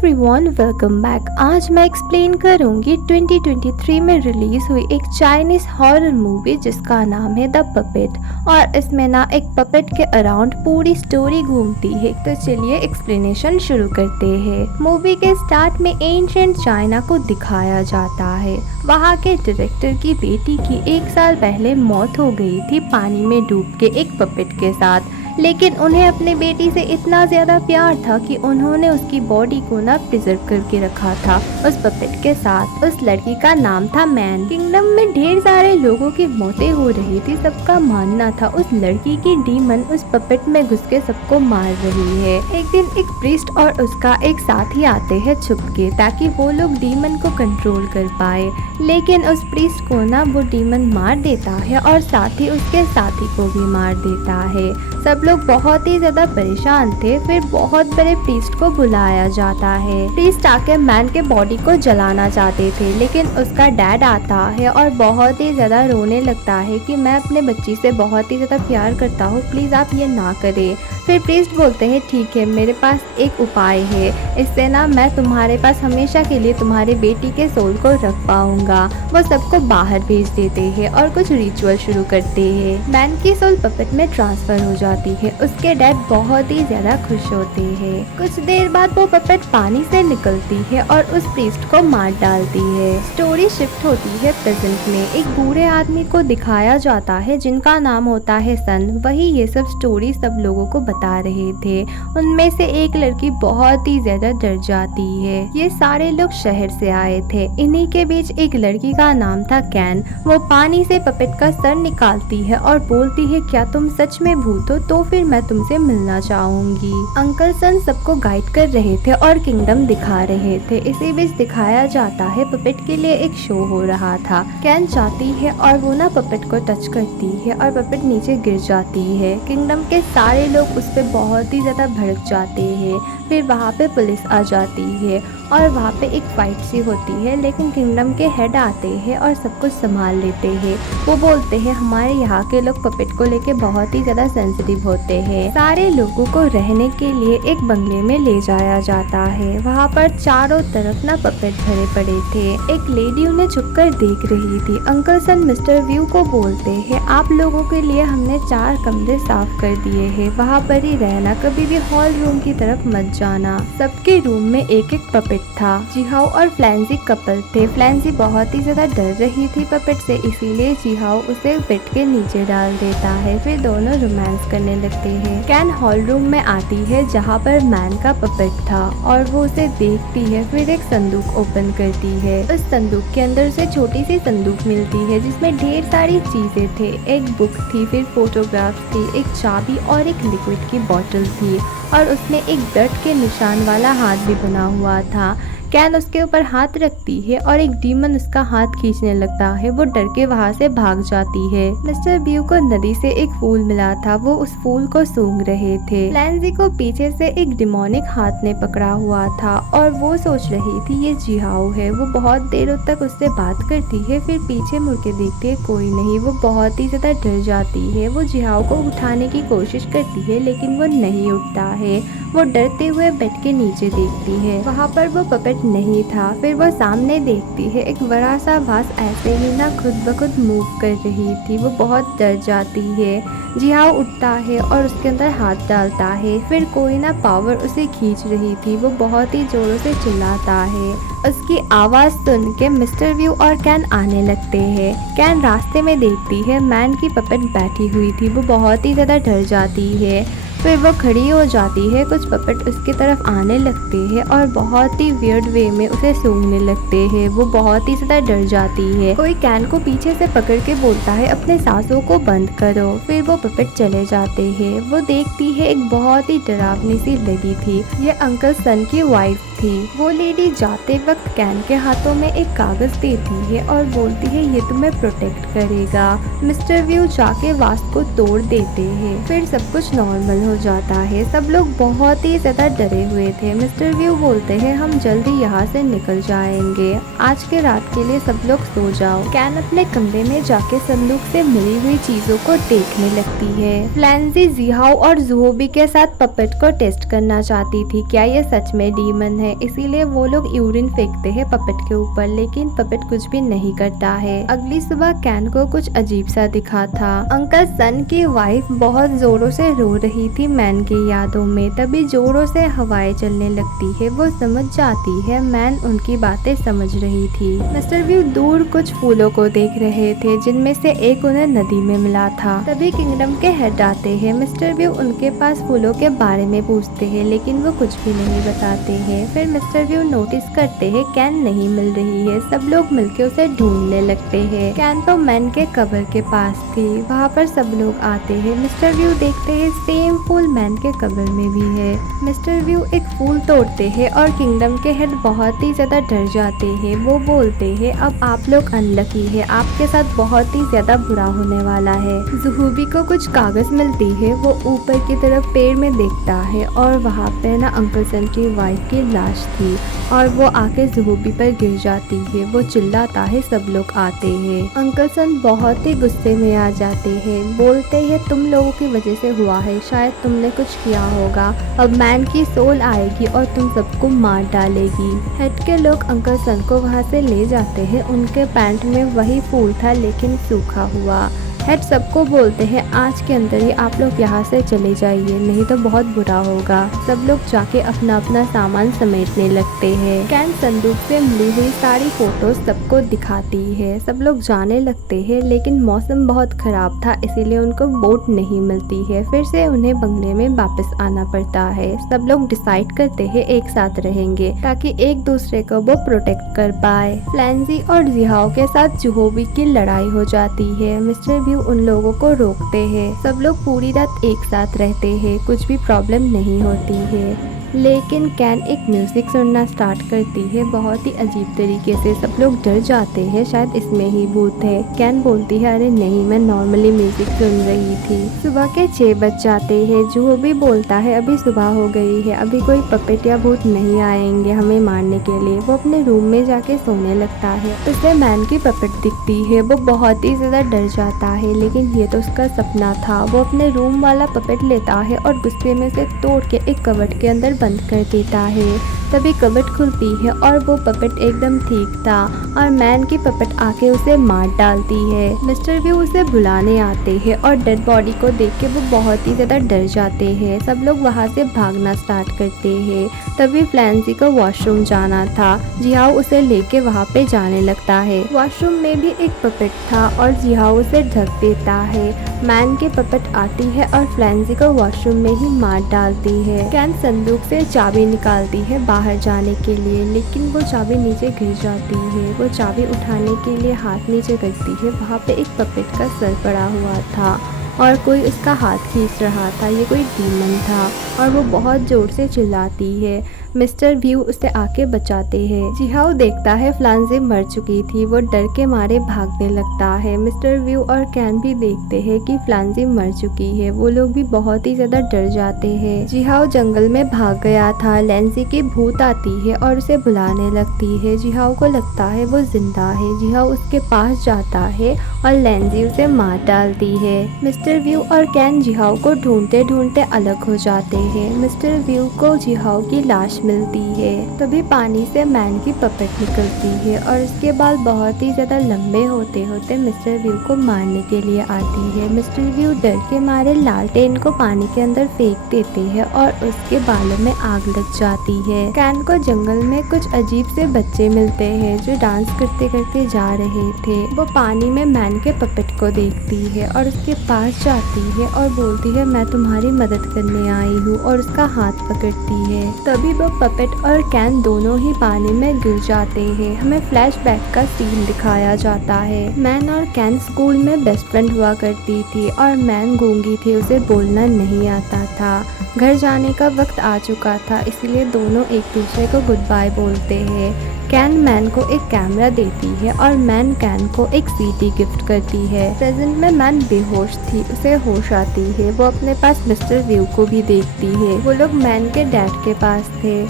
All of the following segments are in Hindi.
Everyone, welcome back. आज मैं एक्सप्लेन करूंगी 2023 में रिलीज हुई एक चाइनीज हॉरर मूवी जिसका नाम है द पपेट। और इसमें ना एक पपेट के अराउंड पूरी स्टोरी घूमती है। तो चलिए एक्सप्लेनेशन शुरू करते हैं। मूवी के स्टार्ट में एंशिएंट चाइना को दिखाया जाता है। वहाँ के डायरेक्टर की बेटी की 1 साल पहले मौत हो गई थी पानी में डूब के एक पपेट के साथ। लेकिन उन्हें अपने बेटी से इतना ज़्यादा प्यार था कि उन्होंने उसकी बॉडी को ना प्रिजर्व करके रखा था उस पपेट के साथ। उस लड़की का नाम था मैन। किंगडम में ढेर सारे लोगों की मौतें हो रही थी। सबका मानना था उस लड़की की डीमन उस पपेट में घुस के सबको मार रही है। एक दिन एक प्रीस्ट और उसका एक साथी आते हैं छुप के, ताकि वो लोग डीमन को कंट्रोल कर पाए। लेकिन उस प्रीस्ट को ना वो डीमन मार देता है और साथ ही उसके साथी को भी मार देता है। सब लोग बहुत ही ज्यादा परेशान थे। फिर बहुत बड़े प्रीस्ट को बुलाया जाता है। प्रीस्ट आके मैन के बॉडी को जलाना चाहते थे, लेकिन उसका डैड आता है और बहुत ही ज्यादा रोने लगता है कि मैं अपने बच्ची से बहुत ही ज्यादा प्यार करता हूँ, प्लीज आप ये ना करें। फिर प्रीस्ट बोलते हैं ठीक है, मेरे पास एक उपाय है, इससे ना मैं तुम्हारे पास हमेशा के लिए तुम्हारी बेटी के सोल को रख पाऊंगा। वो सबको बाहर भेज देते हैं और कुछ रिचुअल शुरू करते हैं। मैन की सोल पपेट में ट्रांसफर हो जाती है। उसके डैड बहुत ही ज्यादा खुश होते हैं। कुछ देर बाद वो पपेट पानी से निकलती है और उस प्रीस्ट को मार डालती है। स्टोरी शिफ्ट होती है प्रेजेंट में। एक बूढ़े आदमी को दिखाया जाता है जिनका नाम होता है सन। वही ये सब स्टोरी सब लोगों को बता रहे थे। उनमें से एक लड़की बहुत ही ज्यादा डर जाती है। ये सारे लोग शहर से आए थे। इन्हीं के बीच एक लड़की का नाम था कैन। वो पानी से पपेट का सर निकालती है और बोलती है क्या तुम सच में भूत हो? तो फिर मैं तुमसे मिलना चाहूंगी। अंकल सन सबको गाइड कर रहे थे और किंगडम दिखा रहे थे। इसी बीच दिखाया जाता है पपेट के लिए एक शो हो रहा था। कैन जाती है और वो ना पपेट को टच करती है और पपेट नीचे गिर जाती है। किंगडम के सारे लोग उस पे बहुत ही ज्यादा भड़क जाते हैं। फिर वहाँ पे पुलिस आ जाती है और वहाँ पे एक फाइट सी होती है, लेकिन किंगडम के हेड आते हैं और सब कुछ संभाल लेते हैं। वो बोलते हैं हमारे यहाँ के लोग पपेट को लेके बहुत ही ज्यादा सेंसिटिव होते हैं। सारे लोगों को रहने के लिए एक बंगले में ले जाया जाता है। वहाँ पर चारों तरफ ना पपेट भरे पड़े थे। एक लेडी उन्हें छुपकर देख रही थी। अंकल सन मिस्टर व्यू को बोलते हैं आप लोगों के लिए हमने 4 कमरे साफ कर दिए हैं, वहाँ पर ही रहना, कभी भी हॉल रूम की तरफ मत जाना। सबके रूम में एक एक पपेट था। जिहाओ और फ्लैंसी कपल थे। फ्लैंसी बहुत ही ज्यादा डर रही थी पपेट से, इसीलिए जिहाओ उसे बेड के नीचे डाल देता है। फिर दोनों रोमांस करने लगते हैं। कैन हॉल रूम में आती है जहाँ पर मैन का पपेट था और वो उसे देखती है। फिर एक संदूक ओपन करती है। उस संदूक के अंदर उसे छोटी सी संदूक मिलती है जिसमें ढेर सारी चीजें थे। एक बुक थी, फिर फोटोग्राफ्स थी, एक चाबी और एक लिक्विड की बोतल थी और उसमें एक दर्द के निशान वाला हाथ भी बना हुआ था। कैन उसके ऊपर हाथ रखती है और एक डीमन उसका हाथ खींचने लगता है। वो डर के वहाँ से भाग जाती है। मिस्टर व्यू को नदी से एक फूल मिला था। वो उस फूल को सूंघ रहे थे। फ्लैंसी को पीछे से एक डिमोनिक हाथ ने पकड़ा हुआ था और वो सोच रही थी ये जिहाओ है। वो बहुत देर तक उससे बात करती है, फिर पीछे मुड़ के देखती है कोई नहीं। वो बहुत ही ज्यादा डर जाती है। वो जिहाओ को उठाने की कोशिश करती है, लेकिन वो नहीं उठता है। वो डरते हुए बेड के नीचे देखती है। वहाँ पर वो पपेट नहीं था। फिर वो सामने देखती है एक बड़ा सा वास ऐसे ही ना खुद ब खुद मूव कर रही थी। वो बहुत डर जाती है। जिहाओ उठता है और उसके अंदर हाथ डालता है। फिर कोई ना पावर उसे खींच रही थी। वो बहुत ही जोरों से चिल्लाता है। उसकी आवाज़ सुन के मिस्टर व्यू और कैन आने लगते हैं। कैन रास्ते में देखती है मैन की पपेट बैठी हुई थी। वो बहुत ही ज़्यादा डर जाती है। फिर वो खड़ी हो जाती है। कुछ पपेट उसकी तरफ आने लगते हैं और बहुत ही वियर्ड वे में उसे सूंघने लगते हैं। वो बहुत ही ज्यादा डर जाती है। कोई कैन को पीछे से पकड़ के बोलता है अपने सांसों को बंद करो। फिर वो पपेट चले जाते हैं। वो देखती है एक बहुत ही डरावनी सी लेडी थी। ये अंकल सन की वाइफ थी। वो लेडी जाते वक्त कैन के हाथों में एक कागज देती है और बोलती है ये तुम्हें प्रोटेक्ट करेगा। मिस्टर व्यू जाके वास को तोड़ देते हैं। फिर सब कुछ नॉर्मल हो जाता है। सब लोग बहुत ही ज्यादा डरे हुए थे। मिस्टर व्यू बोलते हैं हम जल्दी यहाँ से निकल जाएंगे, आज के रात के लिए सब लोग सो जाओ। कैन अपने कमरे में जाके संदूक से मिली हुई चीजों को देखने लगती है। फ्लैंसी जिहाओ और जुहोबी के साथ पपेट को टेस्ट करना चाहती थी, क्या ये सच में डीमन है है, इसीलिए वो लोग यूरिन फेंकते हैं पपेट के ऊपर, लेकिन पपेट कुछ भी नहीं करता है। अगली सुबह कैन को कुछ अजीब सा दिखा था। अंकल सन की वाइफ बहुत जोरों से रो रही थी मैन की यादों में। तभी जोरों से हवाएं चलने लगती है। वो समझ जाती है मैन उनकी बातें समझ रही थी। मिस्टर व्यू दूर कुछ फूलों को देख रहे थे, जिनमें से एक उन्हें नदी में मिला था। तभी किंगडम के हेड आते हैं। मिस्टर व्यू उनके पास फूलों के बारे में पूछते हैं, लेकिन वो कुछ भी नहीं बताते हैं। फिर मिस्टर व्यू नोटिस करते हैं कैन नहीं मिल रही है। सब लोग मिलकर उसे ढूंढने लगते हैं। कैन तो मैन के कब्र के पास थी। वहाँ पर सब लोग आते हैं। मिस्टर व्यू देखते हैं सेम फूल मैन के कब्र में भी है। मिस्टर व्यू एक फूल तोड़ते हैं और किंगडम के हेड बहुत ही ज्यादा डर जाते हैं। वो बोलते हैं अब आप लोग अनलकी है, आपके साथ बहुत ही ज्यादा बुरा होने वाला है। जुहूबी को कुछ कागज मिलती है। वो ऊपर की तरफ पेड़ में देखता है और वहाँ पे ना अंकल सन की वाइफ की लाश थी और वो आके जुहूबी पर गिर जाती है। वो चिल्लाता है, सब लोग आते हैं। अंकल सन बहुत ही गुस्से में आ जाते हैं। बोलते हैं तुम लोगों की वजह से हुआ है, शायद तुमने कुछ किया होगा। अब मैन की सोल आएगी और तुम सबको मार डालेगी। हेड के लोग अंकल सन को वहाँ से ले जाते हैं। उनके पैंट में वही फूल था, लेकिन सूखा हुआ। हेड सबको बोलते हैं आज के अंदर ही आप लोग यहाँ से चले जाइए, नहीं तो बहुत बुरा होगा। सब लोग जाके अपना अपना सामान समेटने लगते हैं। कैन संदूक से मिली हुई सारी फोटोज सबको दिखाती है। सब लोग जाने लगते हैं, लेकिन मौसम बहुत खराब था, इसीलिए उनको बोट नहीं मिलती है। फिर से उन्हें बंगले में वापस आना पड़ता है। सब लोग डिसाइड करते हैं एक साथ रहेंगे, ताकि एक दूसरे को वो प्रोटेक्ट कर पाए। फ्लैंसी और जिहाओ के साथ जुहोबी की लड़ाई हो जाती है। मिस्टर उन लोगों को रोकते हैं। सब लोग पूरी रात एक साथ रहते हैं, कुछ भी प्रॉब्लम नहीं होती है। लेकिन कैन एक म्यूजिक सुनना स्टार्ट करती है, बहुत ही अजीब तरीके से। सब लोग डर जाते हैं, शायद इसमें ही भूत है। कैन बोलती है अरे नहीं, मैं नॉर्मली म्यूजिक सुन रही थी। सुबह के 6 बज जाते हैं। जो भी बोलता है अभी सुबह हो गई है, अभी कोई पपेट या भूत नहीं आएंगे हमें मारने के लिए। वो अपने रूम में जाके सोने लगता है। उसे मैन की पपेट दिखती है। वो बहुत ही ज्यादा डर जाता है, लेकिन ये तो उसका सपना था। वो अपने रूम वाला पपेट लेता है और गुस्से में से तोड़ के एक कबर्ड के अंदर बंद कर देता है। तभी कबर्ड खुलती है और वो पपेट एकदम ठीक था और मैन की पपेट आके उसे मार डालती है। मिस्टर व्यू उसे बुलाने आते हैं और डेड बॉडी को देख के वो बहुत ही ज्यादा डर जाते हैं। सब लोग वहाँ से भागना स्टार्ट करते हैं। तभी फ्लैंसी को वॉशरूम जाना था। जिहाओ उसे लेके वहाँ पे जाने लगता है। वॉशरूम में भी एक पपेट था और जिहाओ उसे ढक देता है। मैन की पपेट आती है और फ्लैंसी को वॉशरूम में ही मार डालती है। कैन संदूक से चाबी निकालती है बाहर जाने के लिए, लेकिन वो चाबी नीचे गिर जाती है। वो चाबी उठाने के लिए हाथ नीचे करती है। वहाँ पे एक पपेट का सर पड़ा हुआ था और कोई उसका हाथ खींच रहा था। ये कोई डीमन था और वो बहुत जोर से चिल्लाती है। मिस्टर व्यू उसे आके बचाते हैं। जिहाओ देखता है फ्लांजी मर चुकी थी। वो डर के मारे भागने लगता है। मिस्टर व्यू और कैन भी देखते हैं कि फ्लांजी मर चुकी है। वो लोग भी बहुत ही ज्यादा डर जाते हैं। जिहाओ जंगल में भाग गया था। लैंसी की भूत आती है और उसे बुलाने लगती है। जिहाओ को लगता है वो जिंदा है। जिहाओ उसके पास जाता है और लैंसी उसे मार डालती है। मिस्टर व्यू और कैन जिहाओ को ढूंढते ढूंढते अलग हो जाते हैं। मिस्टर व्यू को जिहाओ की लाश मिलती है। तभी पानी से मैन की पपेट निकलती है और उसके बाल बहुत ही ज्यादा लंबे होते होते मिस्टर व्यू को मारने के लिए आती है। मिस्टर व्यू डर के मारे लालटेन को पानी के अंदर फेंक देते हैं और उसके बालों में आग लग जाती है। कैन को जंगल में कुछ अजीब से बच्चे मिलते हैं जो डांस करते करते जा रहे थे। वो पानी में मैन के पपेट को देखती है और उसके पास जाती है और बोलती है मैं तुम्हारी मदद करने आई हूँ, और उसका हाथ पकड़ती है। तभी वो पपेट और कैन दोनों ही पानी में गिर जाते हैं। हमें फ्लैशबैक का सीन दिखाया जाता है। मैन और कैन स्कूल में बेस्ट फ्रेंड हुआ करती थी और मैन गूंगी थी, उसे बोलना नहीं आता था। घर जाने का वक्त आ चुका था, इसलिए दोनों एक दूसरे को गुड बाय बोलते हैं। कैन मैन को एक कैमरा देती है और मैन कैन को एक सीडी गिफ्ट करती है। प्रेजेंट में मैन बेहोश थी, उसे होश आती है। वो अपने पास मिस्टर व्यू को भी देखती है। वो लोग मैन के डैड के पास थे।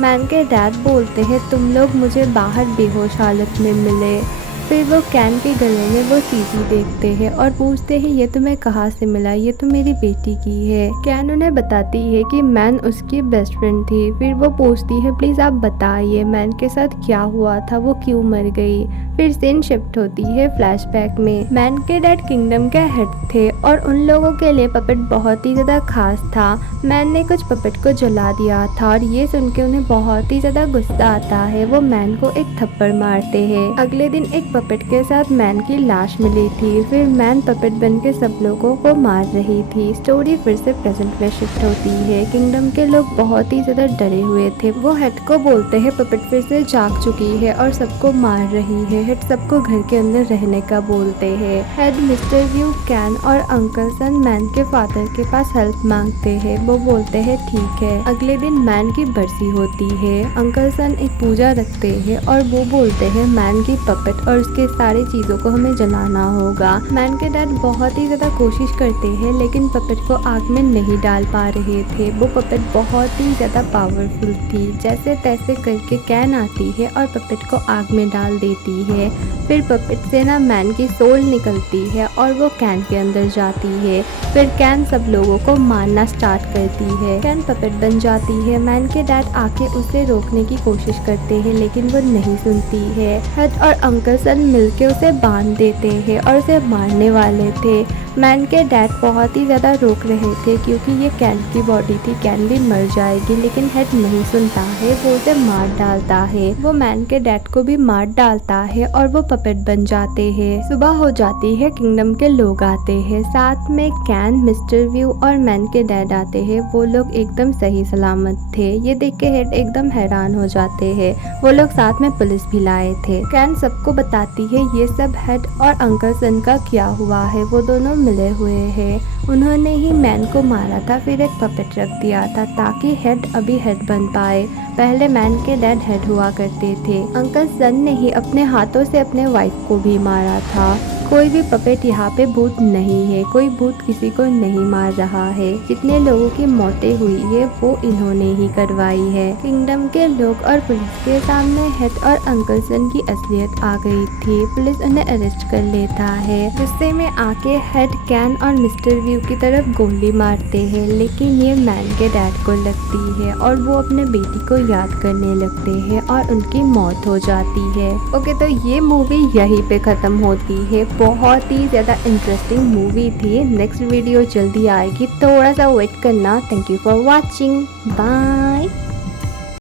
मैन के डैड बोलते हैं तुम लोग मुझे बाहर बेहोश हालत में मिले। फिर वो कैन के गले में वो सीडी देखते हैं और पूछते हैं ये तुम्हें कहाँ से मिला, ये तो मेरी बेटी की है। कैन उन्हें बताती है कि मैन उसकी बेस्ट फ्रेंड थी। फिर वो पूछती है प्लीज आप बताइए मैन के साथ क्या हुआ था, वो क्यों मर गई। फिर सीन शिफ्ट होती है फ्लैशबैक में। मैन के डैड किंगडम के हेड थे और उन लोगों के लिए पपेट बहुत ही ज्यादा खास था। मैन ने कुछ पपेट को जला दिया था और ये सुन के उन्हें बहुत ही ज्यादा गुस्सा आता है। वो मैन को एक थप्पड़ मारते हैं। अगले दिन एक पपेट के साथ मैन की लाश मिली थी। फिर मैन पपेट बन के सब लोगों को मार रही थी। स्टोरी फिर से प्रेजेंट में शिफ्ट होती है। किंगडम के लोग बहुत ही ज्यादा डरे हुए थे। वो हेड को बोलते हैं पपेट फिर से जाग चुकी है और सबको मार रही है। हेड सबको घर के अंदर रहने का बोलते हैं। हेड मिस्टर व्यू, कैन और अंकल सन मैन के फादर के पास हेल्प मांगते हैं। वो बोलते हैं ठीक है। अगले दिन मैन की बरसी होती है। अंकल सन एक पूजा रखते हैं और वो बोलते हैं मैन की पपेट और उसके सारी चीजों को हमें जलाना होगा। मैन के डैड बहुत ही ज्यादा कोशिश करते हैं लेकिन पपेट को आग में नहीं डाल पा रहे थे। वो पपेट बहुत ही ज्यादा पावरफुल थी। जैसे तैसे करके कैन आती है और पपेट को आग में डाल देती है। फिर पपेट से ना मैन की सोल निकलती है और वो कैन के अंदर जाती है। फिर कैन सब लोगों को मारना स्टार्ट करती है। कैन पपेट बन जाती है। मैन के डैड आके उसे रोकने की कोशिश करते हैं लेकिन वो नहीं सुनती है। हेड और अंकल सन मिलके उसे बांध देते हैं और उसे मारने वाले थे। मैन के डैड बहुत ही ज़्यादा रोक रहे थे क्योंकि ये कैन की बॉडी थी, कैन भी मर जाएगी, लेकिन हेड नहीं सुनता है। वो उसे मार डालता है। वो मैन के डैड को भी मार डालता है और वो पपेट बन जाते हैं। सुबह हो जाती है। किंगडम के लोग आते हैं। साथ में कैन, मिस्टर व्यू और मैन के डैड आते हैं। वो लोग एकदम सही सलामत थे। ये देख के हेड एकदम हैरान हो जाते हैं। वो लोग साथ में पुलिस भी लाए थे। कैन सबको बताती है ये सब हेड और अंकल सन का क्या हुआ है। वो दोनों मिले हुए हैं। उन्होंने ही मैन को मारा था, फिर एक पपेट रख दिया था ताकि हेड अभी हेड बन पाए। पहले मैन के डैड हेड हुआ करते थे। अंकल सन ने ही अपने हाथों से अपने वाइफ को भी मारा था। कोई भी पपेट यहाँ पे भूत नहीं है। कोई भूत किसी को नहीं मार रहा है। जितने लोगों की मौतें हुई है वो इन्होंने ही करवाई है। किंगडम के लोग और पुलिस के सामने हेड और अंकल सन की असलियत आ गई थी। पुलिस उन्हें अरेस्ट कर लेता है। गुस्से में आके हेड, कैन और मिस्टर व्यू की तरफ गोली मारते हैं लेकिन ये मैन के डैड को लगती है और वो अपने बेटी को याद करने लगते हैं और उनकी मौत हो जाती है। ओके, तो ये मूवी यहीं पे खत्म होती है। बहुत ही ज़्यादा इंटरेस्टिंग मूवी थी। नेक्स्ट वीडियो जल्दी आएगी, थोड़ा सा वेट करना। Thank you for watching. Bye.